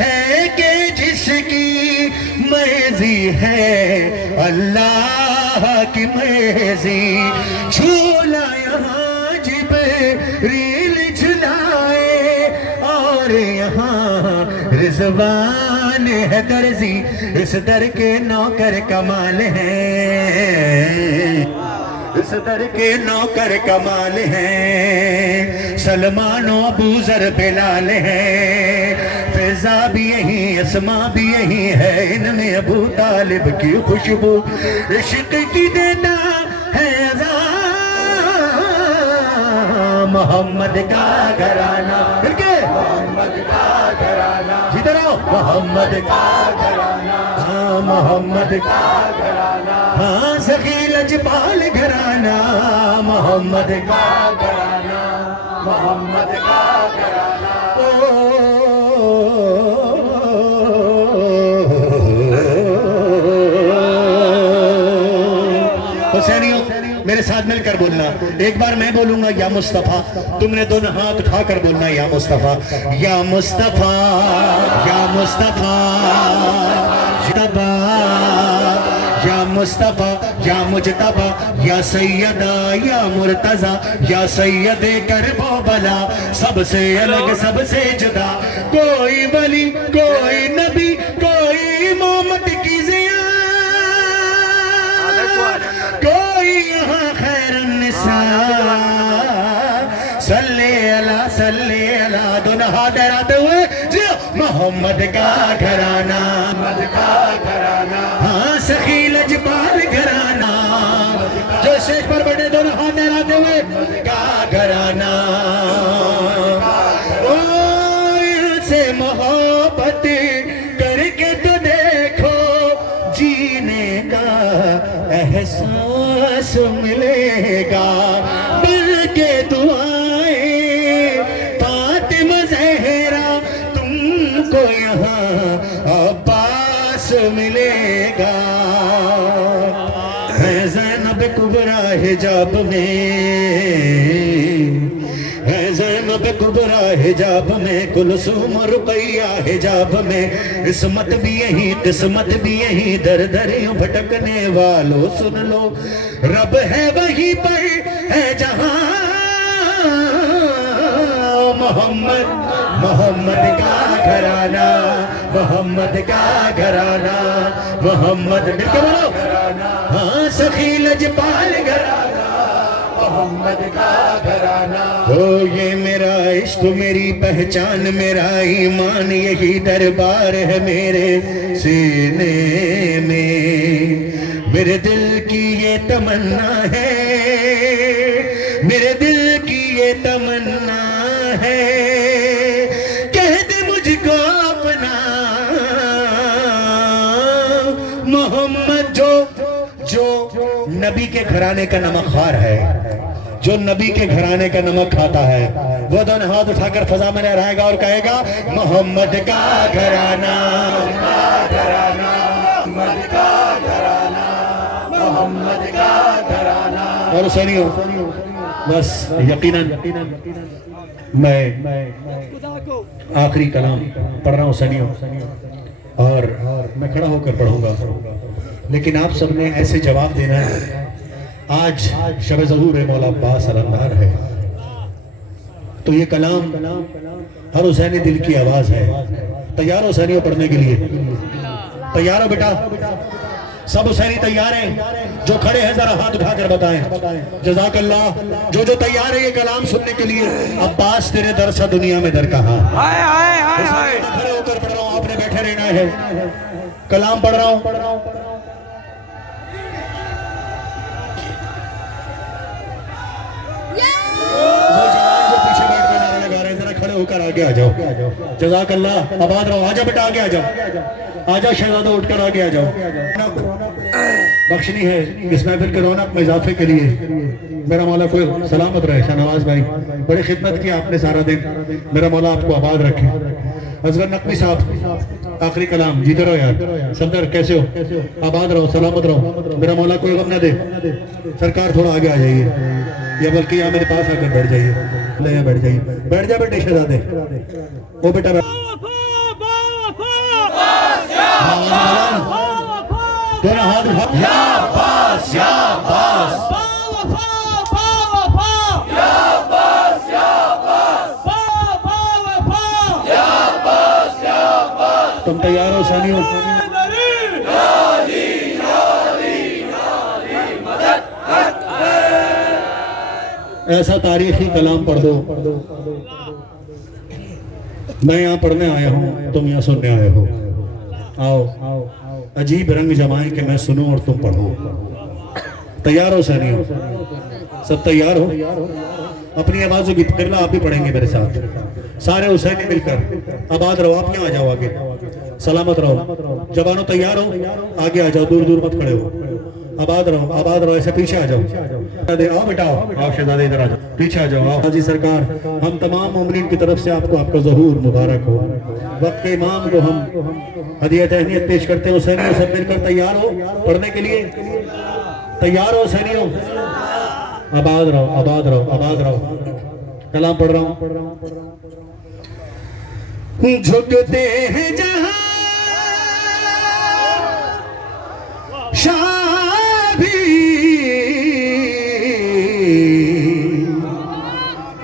है कि जिसकी मर्जी है अल्लाह की मर्जी। झूला यहाँ जिब्रील झुलाए और यहाँ रिजवान है दर्जी, इस दर के नौकर कमाल हैं, इस दर के नौकर कमाल हैं। सलमान अबू ज़र बिलाल हैं, फिजा भी यही, अस्मा भी यही है, इनमें अबू तालिब की खुशबू इश्क की देता है अज़ा। मोहम्मद का घराना, मोहम्मद का घराना, जिधर आओ मोहम्मद का घराना, हाँ मोहम्मद का घराना, हाँ सखी लजपाल घराना, मोहम्मद का घराना, मोहम्मद का घराना। हुसैनियों मेरे साथ मिलकर बोलना, एक बार मैं बोलूंगा या मुस्तफा, तुमने दोनों हाथ उठाकर बोलना या मुस्तफा, या मुस्तफा, या मुस्तफा, या मुस्तफा, या मुजतबा, या सैयदा, या मुर्तजा, या सैयदे करबो बला, सबसे अलग सबसे जुदा, कोई वली कोई नबी कोई मोहम्मद की जिया, कोई यहाँ खैरुन्निसा। सल्ले अला दोनों हाथ डराते हुए जो मोहम्मद का घराना, मोहम्मद का घराना, हाँ सखी लजपाल घराना, जो शेष पर बैठे दोनों हाथ डराते हुए का घराना। ओ से मोहब्बत करके तो देखो, जीने का एहसास मिलेगा, बल्कि दुआएं फातिमा ज़हरा तुमको यहाँ अब्बास मिलेगा। है ज़ैनब कुबरा हिजाब में, है ज़ैनब कुबरा हिजाब में, कुलसूम रुक़ैया हिजाब में, इस्मत भी यही किस्मत भी यही, दर दर यूं भटकने वालों सुन लो, रब है वही पर है जहां। मोहम्मद, मोहम्मद का घराना, मोहम्मद का घराना, मोहम्मद मिलकर बोलो, हाँ सखी लजपाल घराना, मोहम्मद का घराना। हो ये मेरा इश्क मेरी पहचान मेरा ईमान, यही दरबार है मेरे सीने में, मेरे दिल की ये तमन्ना है, मेरे दिल की ये तमन्ना है, कह दे मुझको अपना मोहम्मद। जो नबी के घराने का नमकखार है, जो नबी के घराने का नमक खाता है, वो दोनों हाथ उठाकर फजा में लहराएगा और कहेगा मोहम्मद का घराना, मोहम्मद का घराना, मोहम्मद का घराना। और सुनियो बस यकीनन मैं आखिरी कलाम पढ़ रहा हूँ सनियों, और मैं खड़ा होकर पढ़ूंगा, लेकिन आप सबने ऐसे जवाब देना है। आज शब ज़हूर मौला अब्बास अलंदार है, तो ये कलाम हर हुसैनी दिल की आवाज़ है। तैयार हो हुसैनियों पढ़ने के लिए? तैयार हो बेटा? सब हुसैनी तैयार हैं? जो खड़े हैं जरा हाथ उठाकर बताएं। जज़ाकल्लाह। जो तैयार है ये कलाम सुनने के लिए। अब्बास तेरे दर सा दुनिया में दर कहाँ? हाय हाय हाय हाय। खड़े होकर पढ़ रहा हूँ, आपने बैठे रहना है। कलाम पढ़ रहा हूँ। खड़े होकर आगे आ जाओ। जज़ाकल्लाह। आबाद रहो। आजा बेटा आगे आ जाओ। आजा शहजादा उठकर आगे आ जाओ। बख्शनी है इस महफिल के रौनक में इजाफे के लिए। मेरा मौला कोई सलामत रहे। शाहनवाज भाई बड़ी खिदमत की आपने सारा दिन, मेरा मौला आपको आबाद रखे। असगर नकवी साहब आखिरी कलाम। जीते रहो यार। सफदर कैसे हो? आबाद रहो, सलामत रहो, मेरा मौला कोई गम न दे। सरकार थोड़ा आगे आ जाइए, या बल्कि यहाँ मेरे पास आकर बैठ जाइए। ले बैठ जाइए, बैठ जा बेटे शहजादे। वो बेटा दोनों हाथ उठा। या अब्बास, या अब्बास, तुम तैयार हो सानियों? ऐसा तारीखी कलाम पढ़ दो। मैं यहाँ पढ़ने आया हूँ, तुम यहाँ सुनने आए हो। आओ अजीब रंग जमाएं कि मैं सुनूं और तुम पढ़ो। तैयार हो सानियों? सब तैयार हो? अपनी आवाजों की फिरला आप भी पढ़ेंगे मेरे साथ, सारे हुसैनी मिलकर। आबाद रहो। आप यहाँ आ जाओ आगे, सलामत रहो। जवानों तैयार हो? आगे आ जाओ, दूर दूर मत खड़े हो। आबाद रहो, आबाद रहो। ऐसे पीछे आ जाओ। आओ बेटा आओ शहजादे इधर आ जाओ, पीछे आ जाओ। आओ हाजी सरकार, हम तमाम मोमिनीन की तरफ से आपको आपका ज़हूर मुबारक हो। वक्त के इमाम को हम हदिया तहनीयत पेश करते हैं। हुसैनियों सब मिलकर तैयार हो पढ़ने के लिए? तैयार हो हुसैनियों? आबाद रहो, आबाद रहो, आबाद रहो। कलाम पढ़ रहा हूँ। झुकते हैं जहां शाबी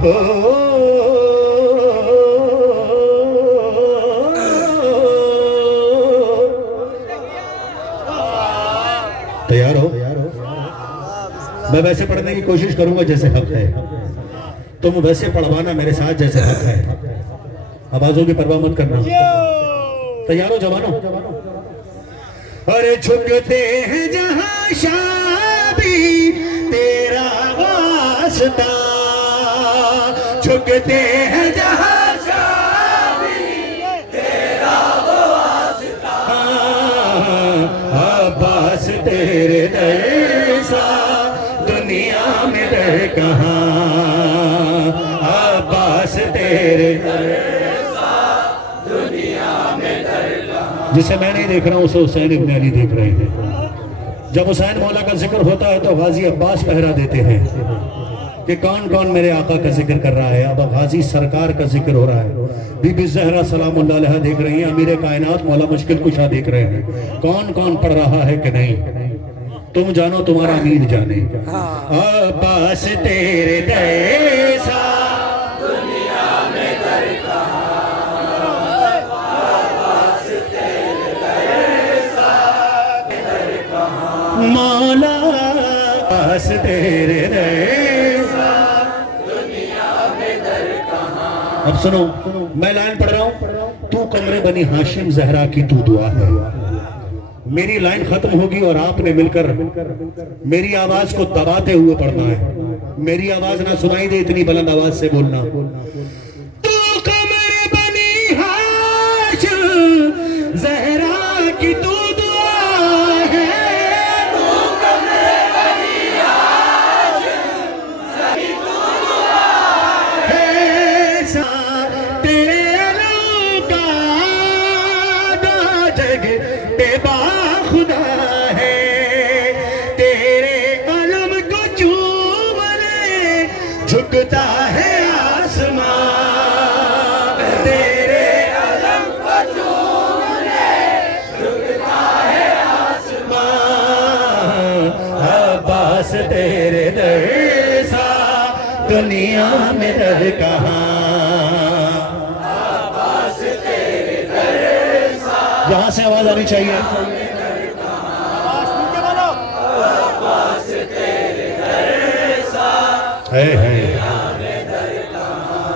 हो, तैयार हो? मैं वैसे पढ़ने की कोशिश करूंगा जैसे हक है, तुम वैसे पढ़वाना मेरे साथ जैसे हक है। आवाजों की परवाह मत करना। तैयार हो जवानों? अरे झुकते हैं जहां शाबी तेरा वास्ता, झुकते हैं जहां शाबी तेरा वास्ता। अब्बास तेरे जैसा दुनिया में दर कहाँ? अब्बास तेरे जिसे मैं नहीं देख रहा हूं उसे हुसैन इब्न अली देख रहे हैं। जब हुसैन मौला का जिक्र होता है तो गाजी अब्बास पहरा देते हैं कि कौन कौन मेरे आका का जिक्र कर रहा है। अब गाजी सरकार का जिक्र हो रहा है। बीबी ज़हरा सलामुल्लाह अलैहा देख रही हैं, अमीर कायनात मौला मुश्किल कुशा देख रहे हैं। कौन कौन पढ़ रहा है कि नहीं तुम जानो, तुम्हारा अमीर जाने। अब्बास तेरे जैसा दुनिया में दर कहाँ? मौला अब्बास तेरे जैसा दुनिया में दर कहाँ? अब सुनो, मैं लाइन पढ़ रहा हूँ। तू कमरे बनी हाशिम ज़हरा की तू दुआ है। मेरी लाइन खत्म होगी और आपने मिलकर मेरी आवाज को दबाते हुए पढ़ना है। मेरी आवाज ना सुनाई दे इतनी बुलंद आवाज से बोलना। तू कमरे बनी हाशिम ज़हरा की तू झुकता है आसमान। दुनिया में दर कहाँ। जहां से आवाज आनी चाहिए।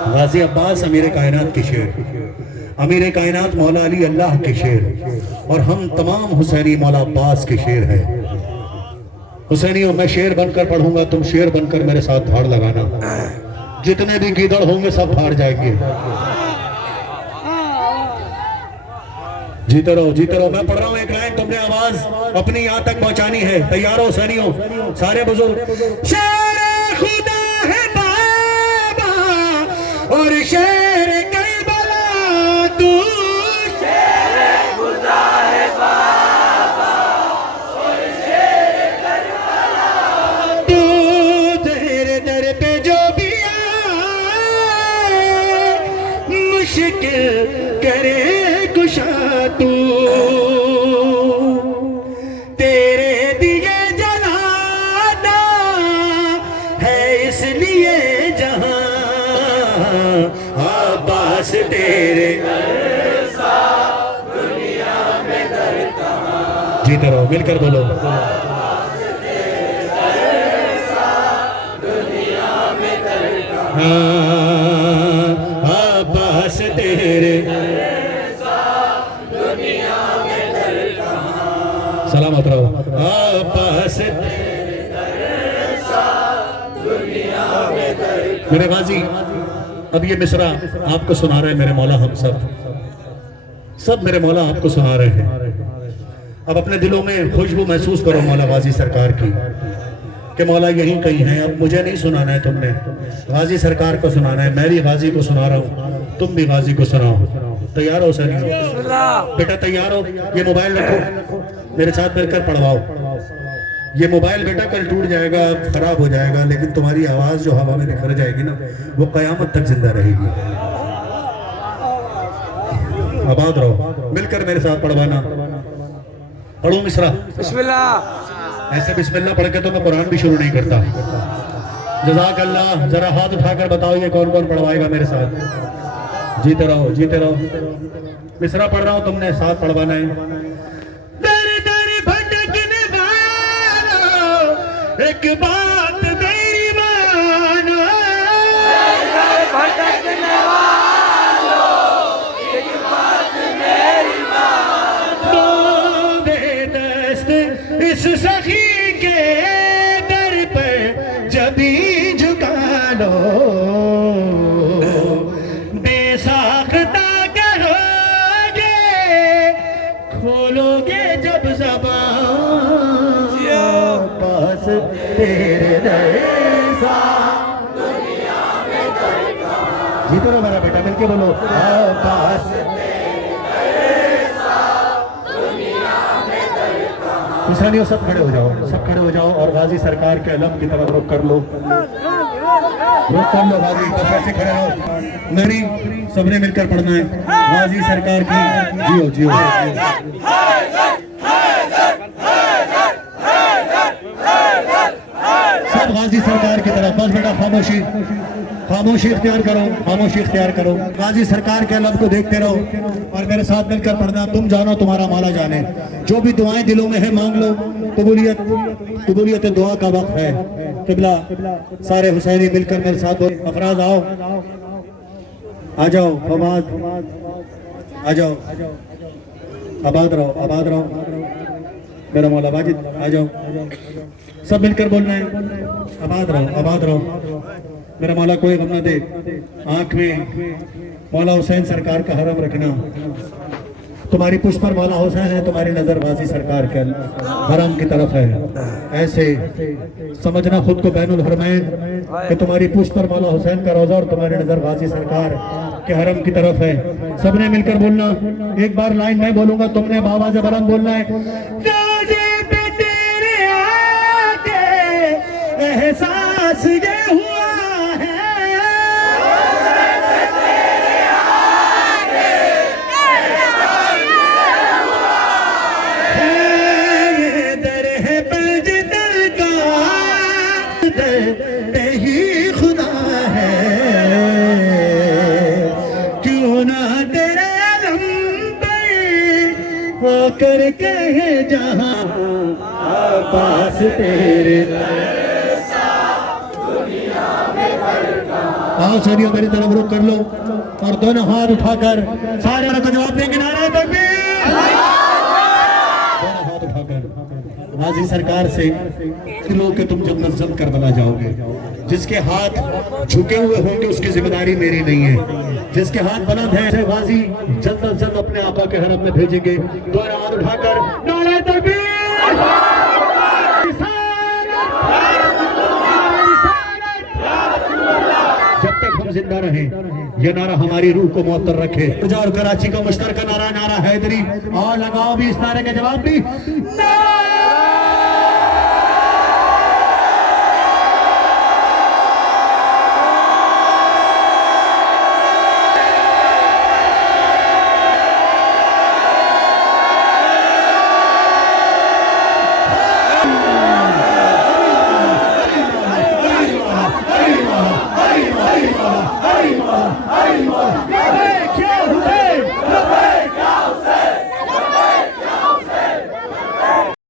गाजी अब्बास अमीर कायनात के शेर, अमीर कायनात मौला अली अल्लाह के शेर, और हम तमाम हुसैनी मौला अब्बास के शेर हैं। हुसैनियों, मैं शेर बनकर पढ़ूंगा, तुम शेर बनकर मेरे साथ धाड़ लगाना। जितने भी गीदड़ होंगे सब फाड़ जाएंगे। जीते रहो, जीते रहो। मैं पढ़ रहा हूं एक लाइन, तुमने आवाज अपनी यहां तक पहुंचानी है। तैयार हो हुसैनियों, सारे बुजुर्ग। शेर खुदा है बाबा और शेर करबला तू, शेर खुदा है बाबा और शेर करबला तू, तेरे दर पे जो भी आए मुश्किल करे कुशा तू, तेरे दिए जलाना है इसलिए जहां, अब्बास तेरे दुनिया में दर कहाँ। जीते रहो, मिलकर बोलो। हाँ, अब्बास तेरे सलामत रहो। अब्बास मेरे गाजी, अब ये मिसरा आपको सुना रहे हैं मेरे मौला, हम सब मेरे मौला आपको सुना रहे हैं। अब अपने दिलों में खुशबू महसूस करो मौला गाजी सरकार की, कि मौला यहीं कहीं है। अब मुझे नहीं सुनाना है तुमने, गाजी सरकार को सुनाना है। मैं भी गाजी को सुना रहा हूँ, तुम भी गाजी को सुनाओ। तैयार हो सर? बेटा तैयार हो? ये मोबाइल रखो, मेरे साथ मिलकर पढ़वाओ। ये मोबाइल बेटा कल टूट जाएगा, खराब हो जाएगा, लेकिन तुम्हारी आवाज जो हवा में निखर जाएगी ना, वो कयामत तक जिंदा रहेगी। आबाद रहो, मिलकर मेरे साथ पढ़वाना। पढ़ो मिसरा। बिस्मिल्लाह। ऐसे बिस्मिल्लाह पढ़ के तो मैं कुरान भी शुरू नहीं करता। जज़ाक अल्लाह। जरा हाथ उठाकर बताओ ये कौन कौन पढ़वाएगा मेरे साथ। जीते रहो, जीते रहो। मिसरा पढ़ रहा हूँ, तुमने साथ पढ़वाना है। एक बात मेरी मानो, भटकने वालों एक बात मेरी मानो, बेदस्त इस सखी के दर पर जबी झुका लो, बेसाख्ता करोगे खोलोगे जब ज़बान, पास तेरे जैसा दुनिया में दर कहाँ। जीते रहो मेरा बेटा, मिलके बोलो। पास तेरे जैसा दुनिया में दर कहाँ। हुसैनियों सब खड़े हो जाओ, सब खड़े हो जाओ और गाजी सरकार के अलम की तरफ रुख कर लो, रुख कर लो गाजी। बस ऐसे खड़े रहो, मेरी सबने मिलकर पढ़ना है। गाजी सरकार की जियो जियो। सब गाजी सरकार की तरफ। बस बेटा खामोशी, खामोशी इख्तियार करो, खामोशी इख्तियार करो। गाजी सरकार के अलम को देखते रहो और मेरे साथ मिलकर पढ़ना। तुम जानो, तुम्हारा मौला जाने। जो भी दुआएं दिलों में है मांग लो। कबूलियत दुआ का वक्त है। किबला सारे हुसैनी मिलकर मेरे साथ बोलो। अफराज आओ, आ जाओ। फवाद आ जाओ। आबाद रहो, आबाद रहो। मेरा मौला वाजिद आ जाओ। सब मिलकर बोलना है। आबाद रहो, आबाद रहो। मेरा मौला कोई गम न दे। आंख में मौला हुसैन सरकार का हरम रखना। तुम्हारी पुष्प पर मौला हुसैन है, तुम्हारी नजर गाजी सरकार के हरम की तरफ है। ऐसे समझना खुद को बैनुल हरमैन कि तुम्हारी पुष्प पर मौला हुसैन का रोजा और तुम्हारी नजर गाजी सरकार के हरम की तरफ है। सबने मिलकर बोलना। एक बार लाइन मैं बोलूंगा, तुमने बाबा से बुलंद बोलना है। एहसास ये हुआ है, ये दर है पंज दर का, दर ही खुदा है। आकर कहे जहां पास तेरे। आओ सरियों मेरी तरफ रुक कर लो और दोनों हाथ उठाकर सारे को जवाब देंगे, नारा तकबीर। दोनों हाथ उठाकर गाजी सरकार से दिलों के तुम जब जल्द करबला जाओगे। जिसके हाथ झुके हुए होंगे उसकी जिम्मेदारी मेरी नहीं है, जिसके हाथ बुलंद है से गाजी जल्द अज जल्द अपने आका के हरम में भेजेंगे। दोनों हाथ उठाकर नारा तकबीर। जब तक हम जिंदा रहे ये नारा हमारी रूह को मुअत्तर रखे। और कराची का मुश्तरका नारा, नारा हैदरी। और लगाओ भी इस नारे के जवाब भी, नारा